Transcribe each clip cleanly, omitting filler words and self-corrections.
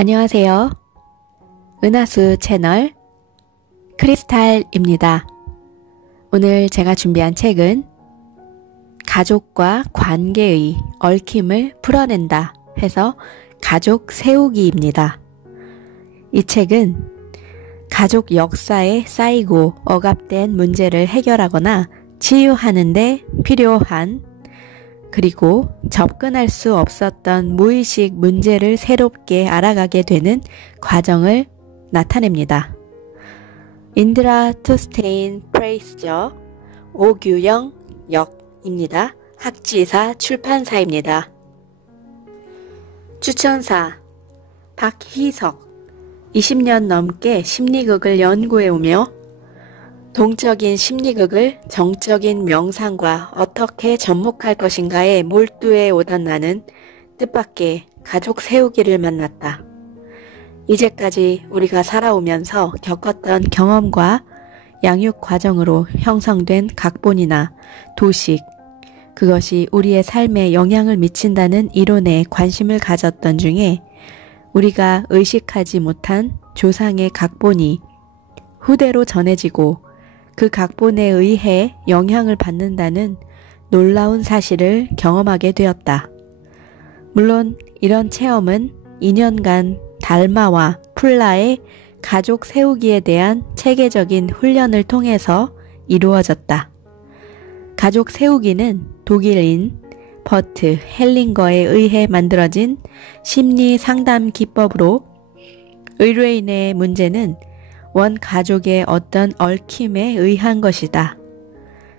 안녕하세요. 은하수 채널 크리스탈입니다. 오늘 제가 준비한 책은 가족과 관계의 얽힘을 풀어낸다 해서 가족 세우기입니다. 이 책은 가족 역사에 쌓이고 억압된 문제를 해결하거나 치유하는 데 필요한 그리고 접근할 수 없었던 무의식 문제를 새롭게 알아가게 되는 과정을 나타냅니다. 인드라 투스테인 프레이스저, 오규영 역입니다. 학지사 출판사입니다. 추천사 박희석 20년 넘게 심리극을 연구해오며 동적인 심리극을 정적인 명상과 어떻게 접목할 것인가에 몰두해 오던 나는 뜻밖의 가족 세우기를 만났다. 이제까지 우리가 살아오면서 겪었던 경험과 양육 과정으로 형성된 각본이나 도식, 그것이 우리의 삶에 영향을 미친다는 이론에 관심을 가졌던 중에 우리가 의식하지 못한 조상의 각본이 후대로 전해지고 그 각본에 의해 영향을 받는다는 놀라운 사실을 경험하게 되었다. 물론 이런 체험은 2년간 달마와 풀라의 가족 세우기에 대한 체계적인 훈련을 통해서 이루어졌다. 가족 세우기는 독일인 버트 헬링거에 의해 만들어진 심리 상담 기법으로 의뢰인의 문제는 원 가족의 어떤 얽힘에 의한 것이다.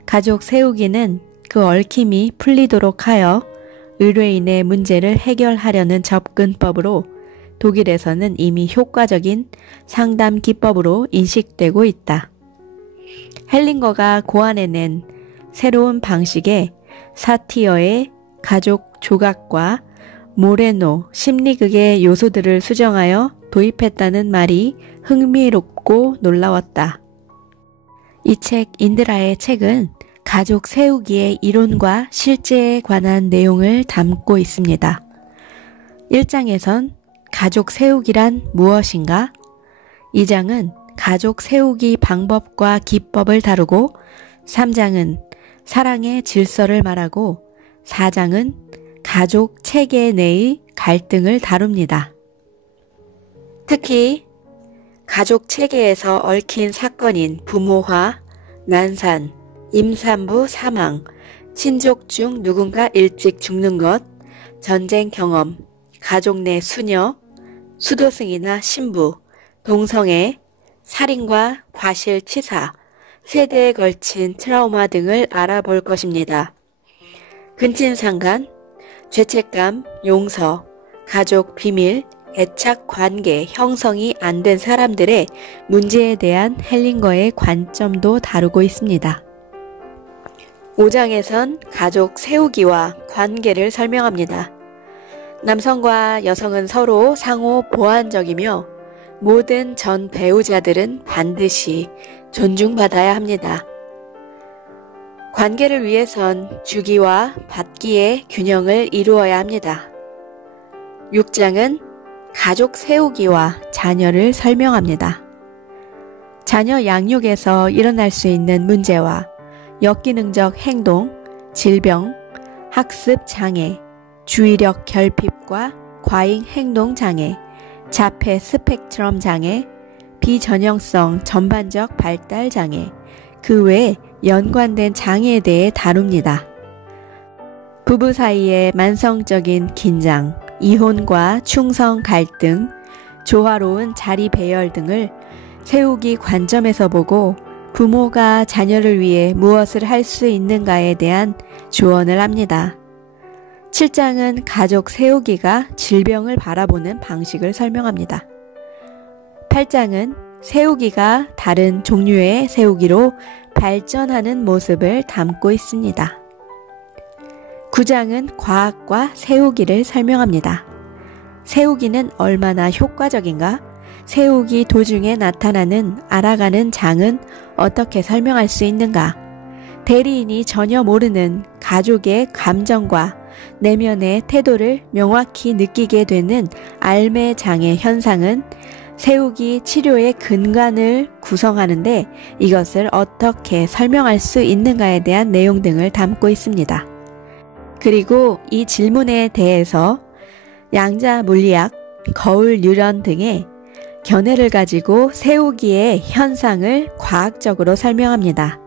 가족 세우기는 그 얽힘이 풀리도록 하여 의뢰인의 문제를 해결하려는 접근법으로 독일에서는 이미 효과적인 상담 기법으로 인식되고 있다. 헬링거가 고안해낸 새로운 방식의 사티어의 가족 조각과 모레노 심리극의 요소들을 수정하여 도입했다는 말이 흥미롭고 놀라웠다. 이 책 인드라의 책은 가족 세우기의 이론과 실제에 관한 내용을 담고 있습니다. 1장에선 가족 세우기란 무엇인가? 2장은 가족 세우기 방법과 기법을 다루고 3장은 사랑의 질서를 말하고 4장은 가족 체계 내의 갈등을 다룹니다. 특히 가족 체계에서 얽힌 사건인 부모화, 난산, 임산부 사망, 친족 중 누군가 일찍 죽는 것, 전쟁 경험, 가족 내 수녀, 수도승이나 신부, 동성애, 살인과 과실치사, 세대에 걸친 트라우마 등을 알아볼 것입니다. 근친상간, 죄책감, 용서, 가족 비밀, 애착 관계 형성이 안 된 사람들의 문제에 대한 헬링거의 관점도 다루고 있습니다. 5장에선 가족 세우기와 관계를 설명합니다. 남성과 여성은 서로 상호 보완적이며 모든 전 배우자들은 반드시 존중받아야 합니다. 관계를 위해선 주기와 받기의 균형을 이루어야 합니다. 6장은 가족 세우기와 자녀를 설명합니다. 자녀 양육에서 일어날 수 있는 문제와 역기능적 행동, 질병, 학습 장애, 주의력 결핍과 과잉 행동 장애, 자폐 스펙트럼 장애, 비전형성 전반적 발달 장애, 그 외에 연관된 장애에 대해 다룹니다. 부부 사이의 만성적인 긴장, 이혼과 충성 갈등, 조화로운 자리 배열 등을 세우기 관점에서 보고 부모가 자녀를 위해 무엇을 할 수 있는가에 대한 조언을 합니다. 7장은 가족 세우기가 질병을 바라보는 방식을 설명합니다. 8장은 세우기가 다른 종류의 세우기로 발전하는 모습을 담고 있습니다. 9장은 과학과 세우기를 설명합니다. 세우기는 얼마나 효과적인가? 세우기 도중에 나타나는 알아가는 장은 어떻게 설명할 수 있는가? 대리인이 전혀 모르는 가족의 감정과 내면의 태도를 명확히 느끼게 되는 알매 장애 현상은 세우기 치료의 근간을 구성하는데 이것을 어떻게 설명할 수 있는가에 대한 내용 등을 담고 있습니다. 그리고 이 질문에 대해서 양자 물리학, 거울 유런 등의 견해를 가지고 세우기의 현상을 과학적으로 설명합니다.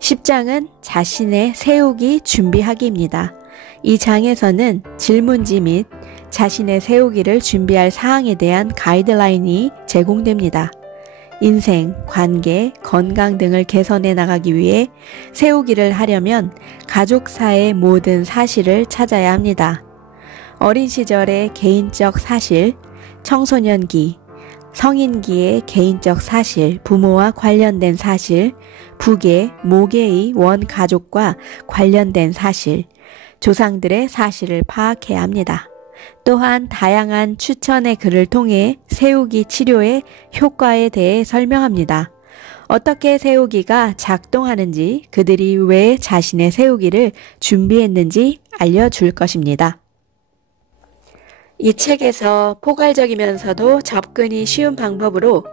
10장은 자신의 세우기 준비하기입니다. 이 장에서는 질문지 및 자신의 세우기를 준비할 사항에 대한 가이드라인이 제공됩니다. 인생, 관계, 건강 등을 개선해 나가기 위해 세우기를 하려면 가족사의 모든 사실을 찾아야 합니다. 어린 시절의 개인적 사실, 청소년기, 성인기의 개인적 사실, 부모와 관련된 사실, 부계, 모계의 원가족과 관련된 사실, 조상들의 사실을 파악해야 합니다. 또한 다양한 추천의 글을 통해 세우기 치료의 효과에 대해 설명합니다. 어떻게 세우기가 작동하는지, 그들이 왜 자신의 세우기를 준비했는지 알려줄 것입니다. 이 책에서 포괄적이면서도 접근이 쉬운 방법으로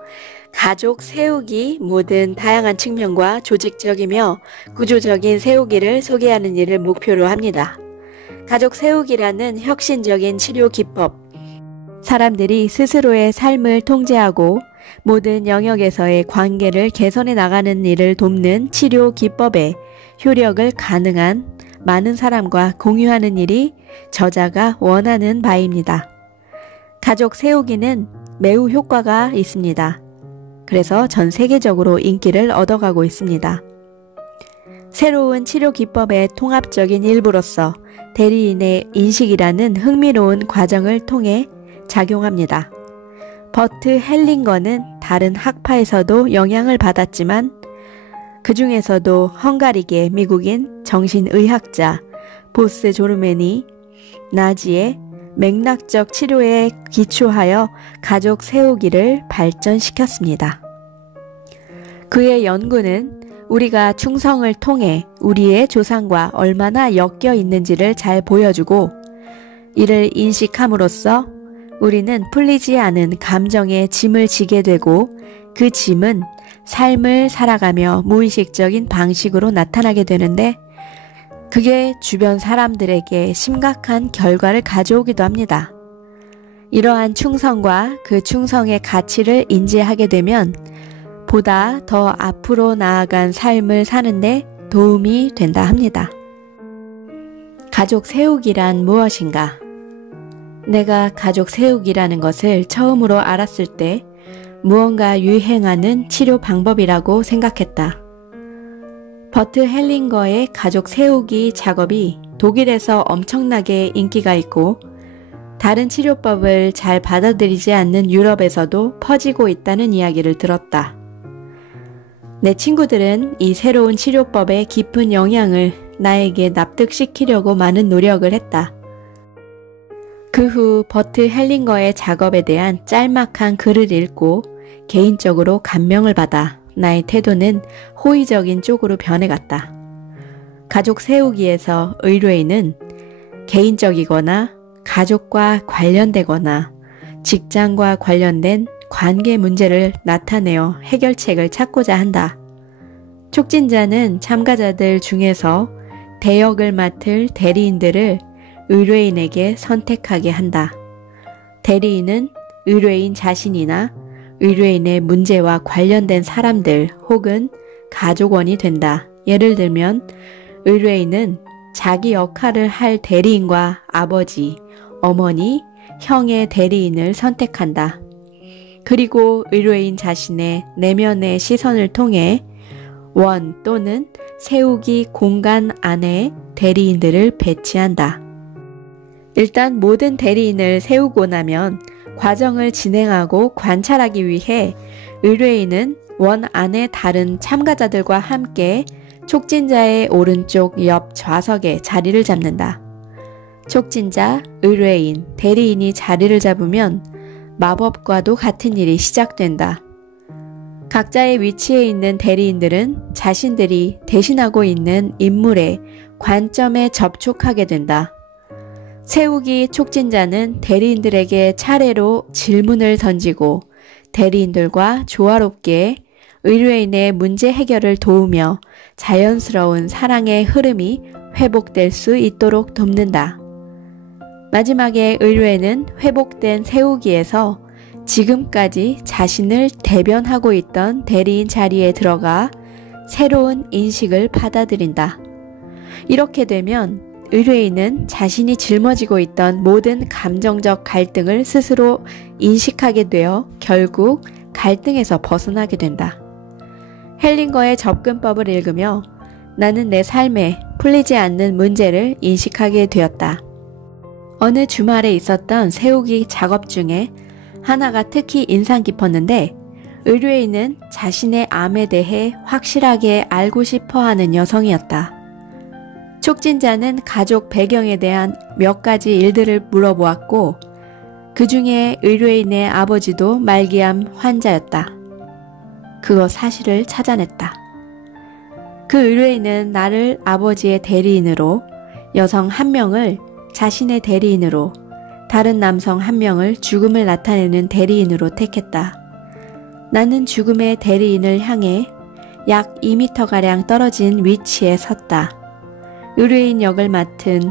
가족 세우기 모든 다양한 측면과 조직적이며 구조적인 세우기를 소개하는 일을 목표로 합니다. 가족 세우기라는 혁신적인 치료 기법, 사람들이 스스로의 삶을 통제하고 모든 영역에서의 관계를 개선해 나가는 일을 돕는 치료 기법의 효력을 가능한 많은 사람과 공유하는 일이 저자가 원하는 바입니다. 가족 세우기는 매우 효과가 있습니다. 그래서 전 세계적으로 인기를 얻어가고 있습니다. 새로운 치료 기법의 통합적인 일부로서 대리인의 인식이라는 흥미로운 과정을 통해 작용합니다. 버트 헬링거는 다른 학파에서도 영향을 받았지만 그 중에서도 헝가리계 미국인 정신의학자 보스 조르멘이 나지의 맥락적 치료에 기초하여 가족 세우기를 발전시켰습니다. 그의 연구는 우리가 충성을 통해 우리의 조상과 얼마나 엮여 있는지를 잘 보여주고 이를 인식함으로써 우리는 풀리지 않은 감정의 짐을 지게 되고 그 짐은 삶을 살아가며 무의식적인 방식으로 나타나게 되는데 그게 주변 사람들에게 심각한 결과를 가져오기도 합니다. 이러한 충성과 그 충성의 가치를 인지하게 되면 보다 더 앞으로 나아간 삶을 사는데 도움이 된다 합니다. 가족 세우기란 무엇인가? 내가 가족 세우기라는 것을 처음으로 알았을 때 무언가 유행하는 치료 방법이라고 생각했다. 버트 헬링거의 가족 세우기 작업이 독일에서 엄청나게 인기가 있고 다른 치료법을 잘 받아들이지 않는 유럽에서도 퍼지고 있다는 이야기를 들었다. 내 친구들은 이 새로운 치료법의 깊은 영향을 나에게 납득시키려고 많은 노력을 했다. 그 후 버트 헬링거의 작업에 대한 짤막한 글을 읽고 개인적으로 감명을 받아 나의 태도는 호의적인 쪽으로 변해갔다. 가족 세우기에서 의뢰인은 개인적이거나 가족과 관련되거나 직장과 관련된 관계 문제를 나타내어 해결책을 찾고자 한다. 촉진자는 참가자들 중에서 대역을 맡을 대리인들을 의뢰인에게 선택하게 한다. 대리인은 의뢰인 자신이나 의뢰인의 문제와 관련된 사람들 혹은 가족원이 된다. 예를 들면 의뢰인은 자기 역할을 할 대리인과 아버지, 어머니, 형의 대리인을 선택한다. 그리고 의뢰인 자신의 내면의 시선을 통해 원 또는 세우기 공간 안에 대리인들을 배치한다. 일단 모든 대리인을 세우고 나면 과정을 진행하고 관찰하기 위해 의뢰인은 원 안의 다른 참가자들과 함께 촉진자의 오른쪽 옆 좌석에 자리를 잡는다. 촉진자, 의뢰인, 대리인이 자리를 잡으면 마법과도 같은 일이 시작된다. 각자의 위치에 있는 대리인들은 자신들이 대신하고 있는 인물의 관점에 접촉하게 된다. 세우기 촉진자는 대리인들에게 차례로 질문을 던지고 대리인들과 조화롭게 의뢰인의 문제 해결을 도우며 자연스러운 사랑의 흐름이 회복될 수 있도록 돕는다. 마지막에 의뢰인은 회복된 세우기에서 지금까지 자신을 대변하고 있던 대리인 자리에 들어가 새로운 인식을 받아들인다. 이렇게 되면 의뢰인은 자신이 짊어지고 있던 모든 감정적 갈등을 스스로 인식하게 되어 결국 갈등에서 벗어나게 된다. 헬링거의 접근법을 읽으며 나는 내 삶에 풀리지 않는 문제를 인식하게 되었다. 어느 주말에 있었던 세우기 작업 중에 하나가 특히 인상 깊었는데 의뢰인은 자신의 암에 대해 확실하게 알고 싶어하는 여성이었다. 촉진자는 가족 배경에 대한 몇 가지 일들을 물어보았고 그 중에 의뢰인의 아버지도 말기암 환자였다. 그 사실을 찾아냈다. 그 의뢰인은 나를 아버지의 대리인으로, 여성 한 명을 자신의 대리인으로, 다른 남성 한 명을 죽음을 나타내는 대리인으로 택했다. 나는 죽음의 대리인을 향해 약 2m가량 떨어진 위치에 섰다. 의뢰인 역을 맡은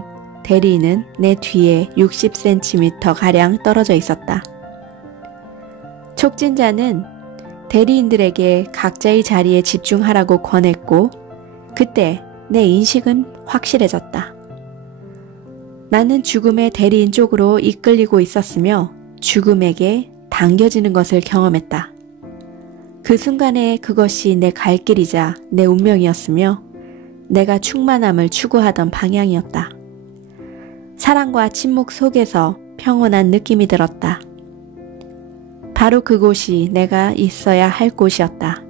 대리인은 내 뒤에 60cm가량 떨어져 있었다. 촉진자는 대리인들에게 각자의 자리에 집중하라고 권했고 그때 내 인식은 확실해졌다. 나는 죽음의 대리인 쪽으로 이끌리고 있었으며 죽음에게 당겨지는 것을 경험했다. 그 순간에 그것이 내 갈 길이자 내 운명이었으며 내가 충만함을 추구하던 방향이었다. 사랑과 침묵 속에서 평온한 느낌이 들었다. 바로 그곳이 내가 있어야 할 곳이었다.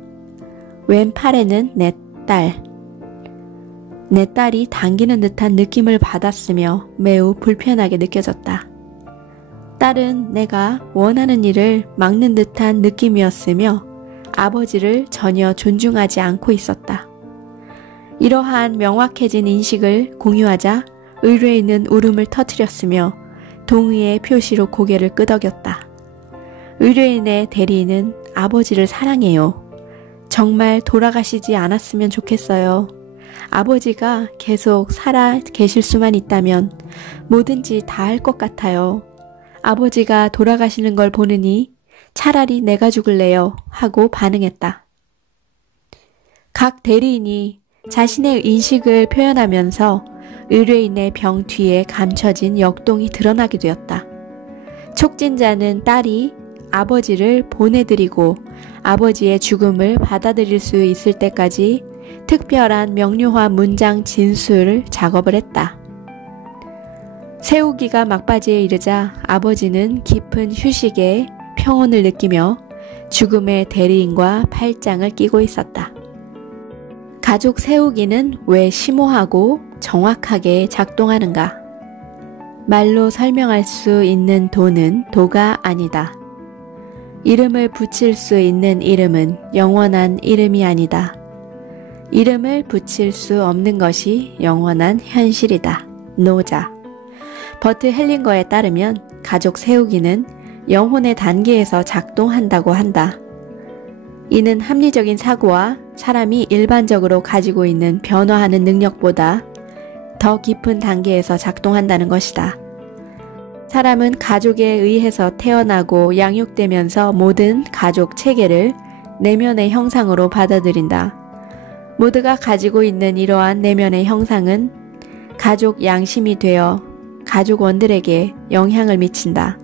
왼팔에는 내 딸. 내 딸이 당기는 듯한 느낌을 받았으며 매우 불편하게 느껴졌다. 딸은 내가 원하는 일을 막는 듯한 느낌이었으며 아버지를 전혀 존중하지 않고 있었다. 이러한 명확해진 인식을 공유하자 의뢰인은 울음을 터뜨렸으며 동의의 표시로 고개를 끄덕였다. 의뢰인의 대리인은 아버지를 사랑해요. 정말 돌아가시지 않았으면 좋겠어요. 아버지가 계속 살아 계실 수만 있다면 뭐든지 다 할 것 같아요. 아버지가 돌아가시는 걸 보느니 차라리 내가 죽을래요 하고 반응했다. 각 대리인이 자신의 인식을 표현하면서 의뢰인의 병 뒤에 감춰진 역동이 드러나게 되었다. 촉진자는 딸이 아버지를 보내드리고 아버지의 죽음을 받아들일 수 있을 때까지 특별한 명료한 문장 진술 작업을 했다. 세우기가 막바지에 이르자 아버지는 깊은 휴식에 평온을 느끼며 죽음의 대리인과 팔짱을 끼고 있었다. 가족 세우기는 왜 심오하고 정확하게 작동하는가? 말로 설명할 수 있는 도는 도가 아니다. 이름을 붙일 수 있는 이름은 영원한 이름이 아니다. 이름을 붙일 수 없는 것이 영원한 현실이다. 노자. 버트 헬링거에 따르면 가족 세우기는 영혼의 단계에서 작동한다고 한다. 이는 합리적인 사고와 사람이 일반적으로 가지고 있는 변화하는 능력보다 더 깊은 단계에서 작동한다는 것이다. 사람은 가족에 의해서 태어나고 양육되면서 모든 가족 체계를 내면의 형상으로 받아들인다. 모두가 가지고 있는 이러한 내면의 형상은 가족 양심이 되어 가족원들에게 영향을 미친다.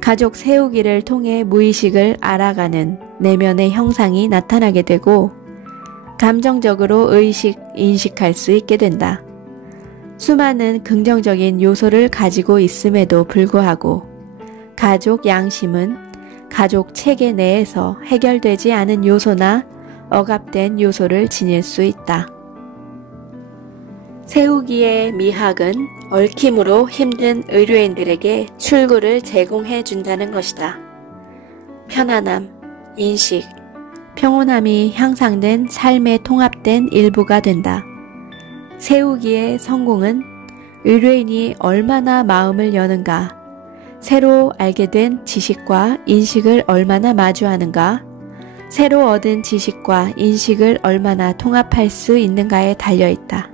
가족 세우기를 통해 무의식을 알아가는 내면의 형상이 나타나게 되고 감정적으로 인식할 수 있게 된다. 수많은 긍정적인 요소를 가지고 있음에도 불구하고 가족 양심은 가족 체계 내에서 해결되지 않은 요소나 억압된 요소를 지닐 수 있다. 세우기의 미학은 얽힘으로 힘든 의료인들에게 출구를 제공해 준다는 것이다. 편안함, 인식, 평온함이 향상된 삶의 통합된 일부가 된다. 세우기의 성공은 의뢰인이 얼마나 마음을 여는가, 새로 알게 된 지식과 인식을 얼마나 마주하는가, 새로 얻은 지식과 인식을 얼마나 통합할 수 있는가에 달려있다.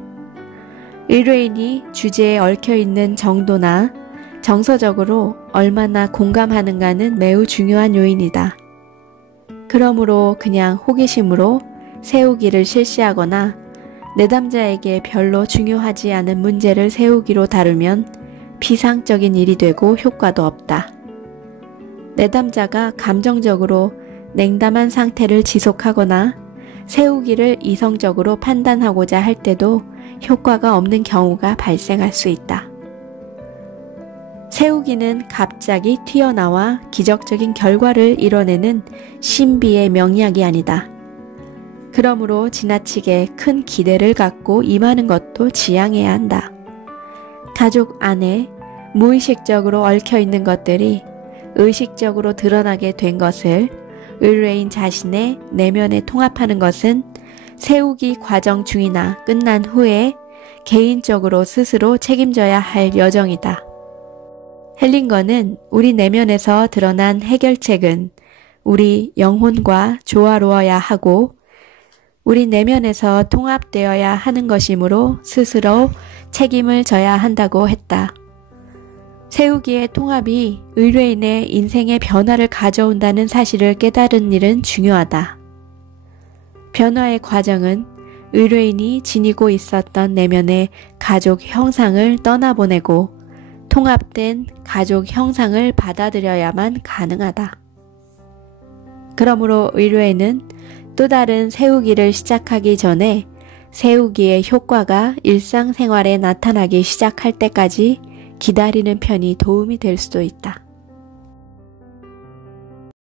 의뢰인이 주제에 얽혀있는 정도나 정서적으로 얼마나 공감하는가는 매우 중요한 요인이다. 그러므로 그냥 호기심으로 세우기를 실시하거나 내담자에게 별로 중요하지 않은 문제를 세우기로 다루면 비상적인 일이 되고 효과도 없다. 내담자가 감정적으로 냉담한 상태를 지속하거나 세우기를 이성적으로 판단하고자 할 때도 효과가 없는 경우가 발생할 수 있다. 세우기는 갑자기 튀어나와 기적적인 결과를 이뤄내는 신비의 명약이 아니다. 그러므로 지나치게 큰 기대를 갖고 임하는 것도 지양해야 한다. 가족 안에 무의식적으로 얽혀있는 것들이 의식적으로 드러나게 된 것을 의뢰인 자신의 내면에 통합하는 것은 세우기 과정 중이나 끝난 후에 개인적으로 스스로 책임져야 할 여정이다. 헬링거는 우리 내면에서 드러난 해결책은 우리 영혼과 조화로워야 하고 우리 내면에서 통합되어야 하는 것이므로 스스로 책임을 져야 한다고 했다. 세우기의 통합이 의뢰인의 인생의 변화를 가져온다는 사실을 깨달은 일은 중요하다. 변화의 과정은 의뢰인이 지니고 있었던 내면의 가족 형상을 떠나보내고 통합된 가족 형상을 받아들여야만 가능하다. 그러므로 의뢰인은 또 다른 세우기를 시작하기 전에 세우기의 효과가 일상생활에 나타나기 시작할 때까지 기다리는 편이 도움이 될 수도 있다.